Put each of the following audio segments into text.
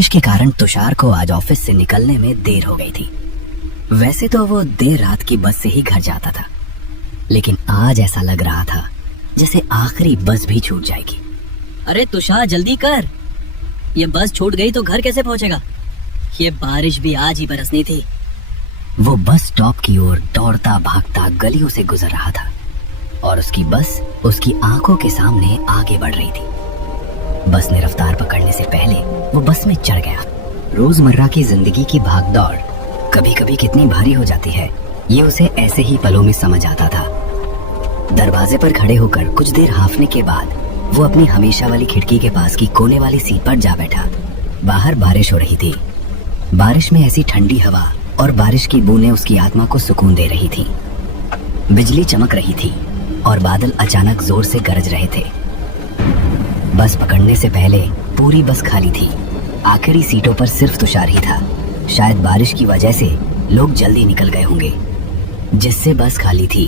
बारिश के कारण तुषार को आज ऑफिस से निकलने में देर हो गई थी। वैसे तो वो देर रात की बस से ही घर जाता था, लेकिन आज ऐसा लग रहा था जैसे आखिरी बस भी छूट जाएगी। अरे तुषार जल्दी कर, ये बस छूट गई तो घर कैसे पहुंचेगा? ये बारिश भी आज ही बरसनी थी। वो बस स्टॉप की ओर दौड़ता भागता गलियों से गुजर रहा था और उसकी बस उसकी आंखों के सामने आगे बढ़ रही थी। बस ने रफ्तार पकड़ने से पहले वो बस में चढ़ गया। रोजमर्रा की जिंदगी की भागदौड़ कभी कभी कितनी भारी हो जाती है, ये उसे ऐसे ही पलों में समझ आता था। दरवाजे पर खड़े होकर कुछ देर हांफने के बाद वो अपनी हमेशा वाली खिड़की के पास की कोने वाली सीट पर जा बैठा। बाहर बारिश हो रही थी। बारिश में ऐसी ठंडी हवा और बारिश की बूंदें उसकी आत्मा को सुकून दे रही थी। बिजली चमक रही थी और बादल अचानक जोर से गरज रहे थे। बस पकड़ने से पहले पूरी बस खाली थी। आखिरी सीटों पर सिर्फ तुषार ही था। शायद बारिश की वजह से लोग जल्दी निकल गए होंगे, जिससे बस खाली थी।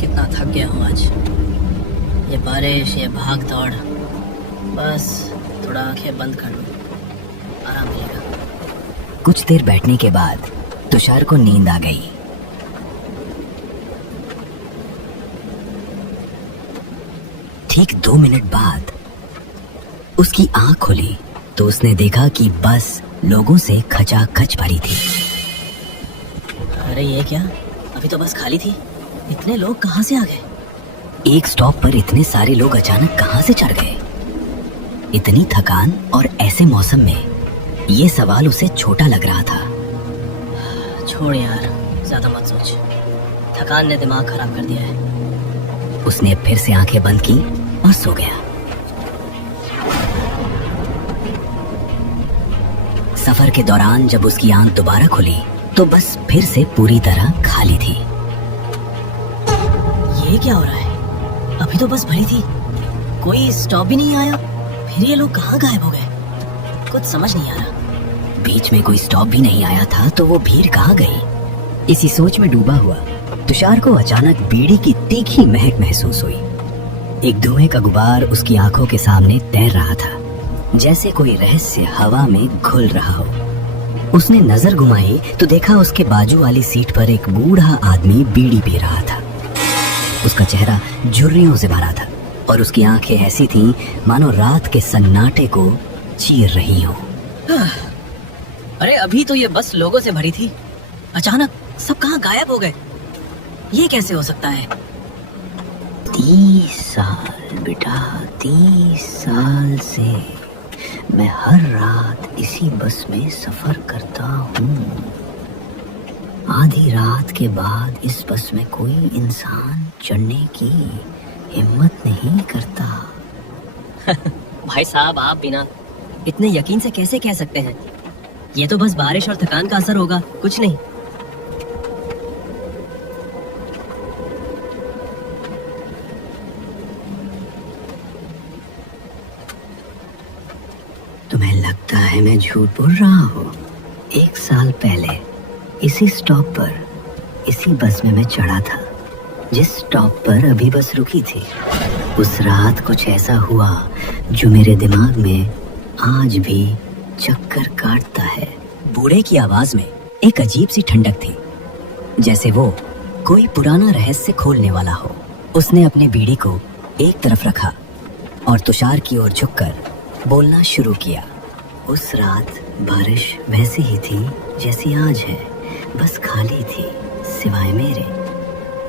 कितना थक गया हूँ आज। ये बारिश, ये भाग दौड़, बस थोड़ा आंखें बंद कर लूँ, आराम मिलेगा। कुछ देर बैठने के बाद तुषार को नींद आ गई। ठीक 2 मिनट बाद उसकी आंख खुली तो उसने देखा कि बस लोगों से खचाखच भरी थी। अरे ये क्या, अभी तो बस खाली थी, इतने लोग कहाँ से आ गए? एक स्टॉप पर इतने सारे लोग अचानक कहाँ से चढ़ गए? इतनी थकान और ऐसे मौसम में ये सवाल उसे छोटा लग रहा था। छोड़ यार, ज्यादा मत सोच, थकान ने दिमाग खराब कर दिया है। उसने फिर से आंखें बंद की और सो गया। सफर के दौरान जब उसकी आंख दोबारा खुली तो बस फिर से पूरी तरह खाली थी। ये क्या हो रहा है? अभी तो बस भरी थी, कोई स्टॉप भी नहीं आया, फिर ये लोग कहाँ गायब हो गए? कुछ समझ नहीं आ रहा। बीच में कोई स्टॉप भी नहीं आया था तो वो भीड़ कहाँ गई? इसी सोच में डूबा हुआ तुषार को अचानक बीड़ी की तीखी महक महसूस हुई। एक धुएं का गुबार उसकी आंखों के सामने तैर रहा था, जैसे कोई रहस्य हवा में घुल रहा हो। उसने नजर घुमाई तो देखा उसके बाजू वाली सीट पर एक बूढ़ा आदमी बीड़ी पी रहा था। उसका चेहरा झुर्रियों से भरा था और उसकी आंखें ऐसी थीं मानो रात के सन्नाटे को चीर रही हो। अरे अभी तो ये बस लोगों से भरी थी, अचानक सब कहाँ गायब हो गए? ये कैसे हो सकता है? 30 साल बेटा, 30 साल से मैं हर रात इसी बस में सफर करता हूँ। आधी रात के बाद इस बस में कोई इंसान चढ़ने की हिम्मत नहीं करता। भाई साहब, आप बिना इतने यकीन से कैसे कह सकते हैं? ये तो बस बारिश और थकान का असर होगा, कुछ नहीं। तुम्हें लगता है मैं झूठ बोल रहा हूँ? 1 साल पहले इसी स्टॉप पर इसी बस में मैं चढ़ा था, जिस स्टॉप पर अभी बस रुकी थी। उस रात कुछ ऐसा हुआ जो मेरे दिमाग में आज भी चक्कर काटता है। बूढ़े की आवाज में एक अजीब सी ठंडक थी, जैसे वो कोई पुराना रहस्य खोलने वाला हो। उसने अपने बीड़ी को एक तरफ रखा और तुषार की ओर झुककर बोलना शुरू किया। उस रात बारिश वैसी ही थी जैसी आज है, बस खाली थी सिवाय मेरे।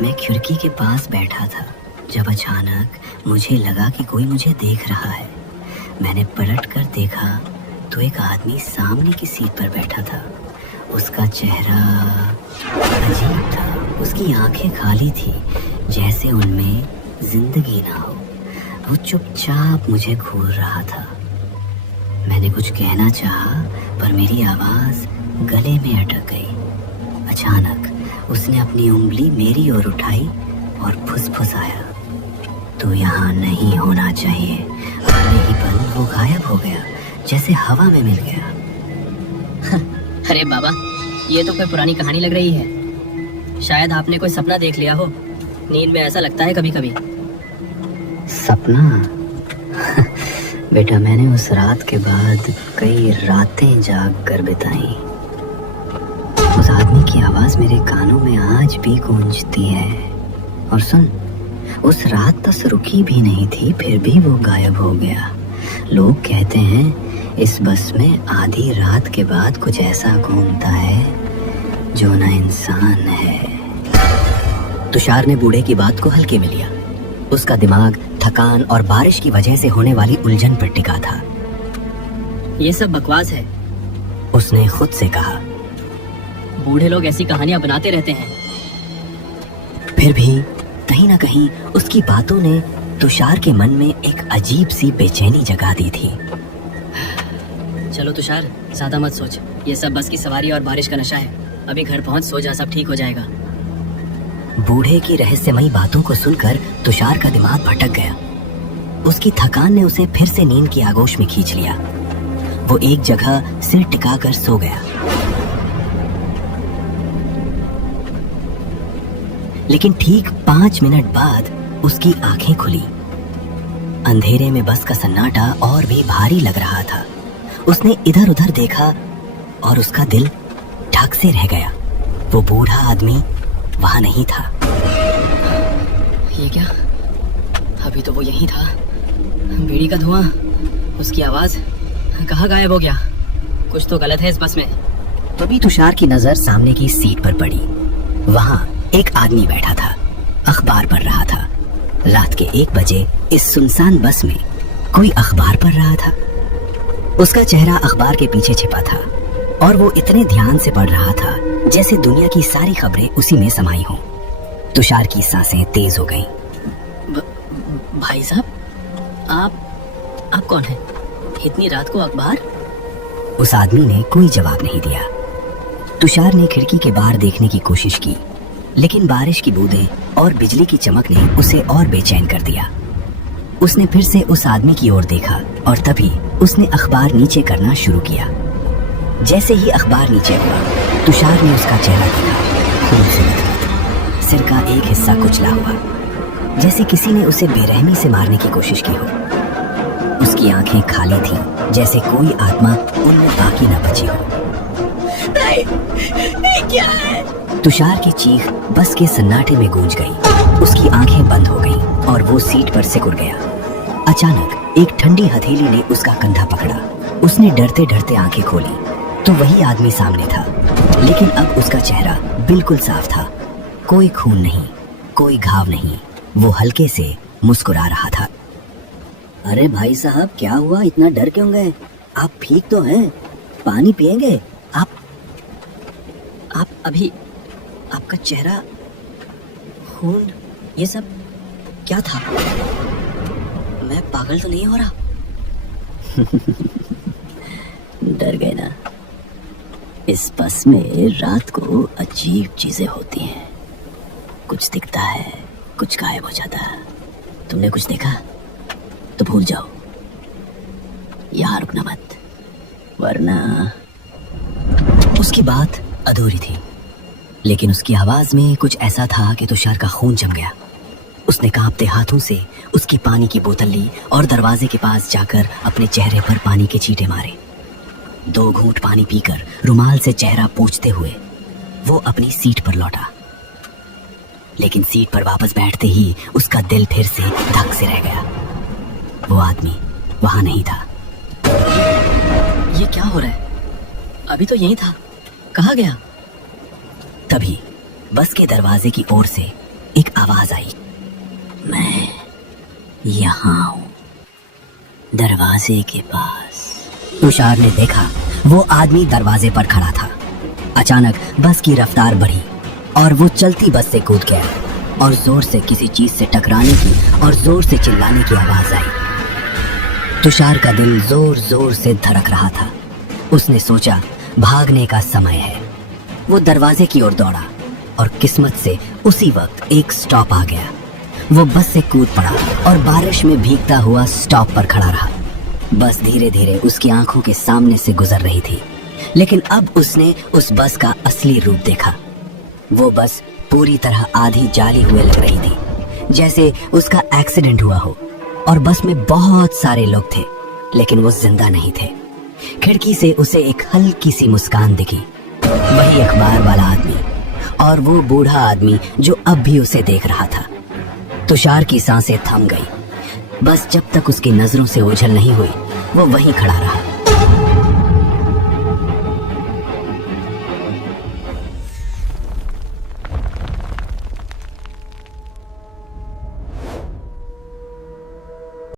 मैं खिड़की के पास बैठा था जब अचानक मुझे लगा कि कोई मुझे देख रहा है। मैंने पलट कर देखा तो एक आदमी सामने की सीट पर बैठा था। उसका चेहरा अजीब था, उसकी आंखें खाली थी जैसे उनमें जिंदगी ना हो। वो चुपचाप मुझे घूर रहा था। मैंने कुछ कहना चाहा पर मेरी आवाज गले में अटक गई। अचानक उसने अपनी उंगली मेरी ओर उठाई और फुसफुसाया, तू यहाँ नहीं होना चाहिए। और यही पल वो गायब हो गया, जैसे हवा में मिल गया। अरे बाबा, ये तो कोई पुरानी कहानी लग रही है। शायद आपने कोई सपना देख लिया हो। नींद में ऐसा लगता है कभी कभी। सपना? बेटा, मैंने उस रात के बाद कई रातें जाग कर बिताई। उस आदमी की आवाज मेरे कानों में आज भी गूंजती है। और सुन, उस रात तक रुकी भी नहीं थी, फिर भी वो गायब हो गया। लोग कहते हैं इस बस में आधी रात के बाद कुछ ऐसा घूमता है जो ना इंसान है। तुषार ने बूढ़े की बात को हल्के में लिया। उसका दिमाग थकान और बारिश की वजह से होने वाली उलझन पर टिका था। ये सब बकवास है। उसने खुद से कहा। बूढ़े लोग ऐसी कहानियां बनाते रहते हैं। फिर भी कहीं ना कहीं उसकी बातों ने तुषार के मन में एक अजीब सी बेचैनी जगा दी थी। चलो तुषार, ज्यादा मत सोच। ये सब बस की सवारी और बारिश का नशा है। अभी घर पहुंच सो जा, सब ठीक हो जाएगा। बूढ़े की रहस्यमयी बातों को सुनकर तुषार का दिमाग भटक गया। उसकी थकान ने उसे फिर से नींद की आगोश में खींच लिया। वो एक जगह सिर टिकाकर सो गया। लेकिन ठीक 5 मिनट बाद उसकी आंखें खुली। अंधेरे में बस का सन्नाटा और भी भारी लग रहा था। उसने इधर उधर देखा और उसका दिल ढक से रह गया। वो बूढ़ा आदमी वहां नहीं था। ये क्या? अभी तो वो यहीं था। बीड़ी का धुआं, उसकी आवाज, कहाँ गायब हो गया? कुछ तो गलत है इस बस में। तभी तुषार की नजर सामने की सीट पर पड़ी। वहां एक आदमी बैठा था, अखबार पढ़ रहा था। रात के 1 बजे इस सुनसान बस में कोई अखबार पढ़ रहा था। उसका चेहरा अखबार के पीछे छिपा था और वो इतने ध्यान से पढ़ रहा था जैसे दुनिया की सारी खबरें उसी में समाई हों। तुषार की सांसें तेज हो गईं। भाई साहब, आप कौन हैं? इतनी रात को अखबार? उस आदमी ने कोई जवाब नहीं दिया। तुषार ने खिड़की के बाहर देखने की कोशिश की, लेकिन बारिश की बूंदें और बिजली की चमक ने उसे और बेचैन कर दिया। उसने फिर से उस आदमी की ओर देखा और तभी उसने अखबार नीचे करना शुरू किया। जैसे ही अखबार नीचे हुआ, तुषार ने उसका चेहरा देखा। खून से लथपथ, सिर का एक हिस्सा कुचला हुआ, जैसे किसी ने उसे बेरहमी से मारने की कोशिश की हो। उसकी आंखें खाली थीं, जैसे कोई आत्मा उनमें बाकी न बची हो। नहीं, क्या है? तुषार की चीख बस के सन्नाटे में गूंज गई। उसकी आंखें बंद हो गईं और वो सीट पर सिकुड़ गया। अचानक एक ठंडी हथेली ने उसका कंधा पकड़ा। उसने डरते डरते आंखें खोली तो वही आदमी सामने था, लेकिन अब उसका चेहरा बिल्कुल साफ था। कोई खून नहीं, कोई घाव नहीं। वो हल्के से मुस्कुरा रहा था। अरे भाई साहब, क्या हुआ? इतना डर क्यों गए? आप ठीक तो हैं? पानी पिएंगे? आप अभी, आपका चेहरा, खून, ये सब क्या था? मैं पागल तो नहीं हो रहा? डर गए ना? इस बस में रात को अजीब चीजें होती हैं। कुछ दिखता है, कुछ गायब हो जाता है। तुमने कुछ देखा तो भूल जाओ, यहाँ रुकना मत, वरना। उसकी बात अधूरी थी, लेकिन उसकी आवाज में कुछ ऐसा था कि तुषार का खून जम गया। उसने कांपते हाथों से उसकी पानी की बोतल ली और दरवाजे के पास जाकर अपने चेहरे पर पानी के छींटे मारे। 2 घूंट पानी पीकर रुमाल से चेहरा पोंछते हुए वो अपनी सीट पर लौटा। लेकिन सीट पर वापस बैठते ही उसका दिल फिर से धक से रह गया। वो आदमी वहां नहीं था। ये क्या हो रहा है? अभी तो यहीं था, कहाँ गया? तभी बस के दरवाजे की ओर से एक आवाज आई। मैं यहाँ हूँ, दरवाजे के पास। तुषार ने देखा वो आदमी दरवाजे पर खड़ा था। अचानक बस की रफ्तार बढ़ी और वो चलती बस से कूद गया और जोर से किसी चीज से टकराने की और जोर से चिल्लाने की आवाज आई। तुषार का दिल जोर जोर से धड़क रहा था। उसने सोचा भागने का समय है। वो दरवाजे की ओर दौड़ा और किस्मत से उसी वक्त एक स्टॉप आ गया। वो बस से कूद पड़ा और बारिश में भीगता हुआ स्टॉप पर खड़ा रहा। बस धीरे धीरे उसकी आंखों के सामने से गुजर रही थी, लेकिन अब उसने उस बस का असली रूप देखा। वो बस पूरी तरह आधी जाली हुए लग रही थी, जैसे उसका एक्सीडेंट हुआ हो। और बस में बहुत सारे लोग थे, लेकिन वो जिंदा नहीं थे। खिड़की से उसे एक हल्की सी मुस्कान दिखी, वही अखबार वाला आदमी और वो बूढ़ा आदमी जो अब भी उसे देख रहा था। तुषार की सांसें थम गई। बस जब तक उसकी नजरों से ओझल नहीं हुई वो वहीं खड़ा रहा।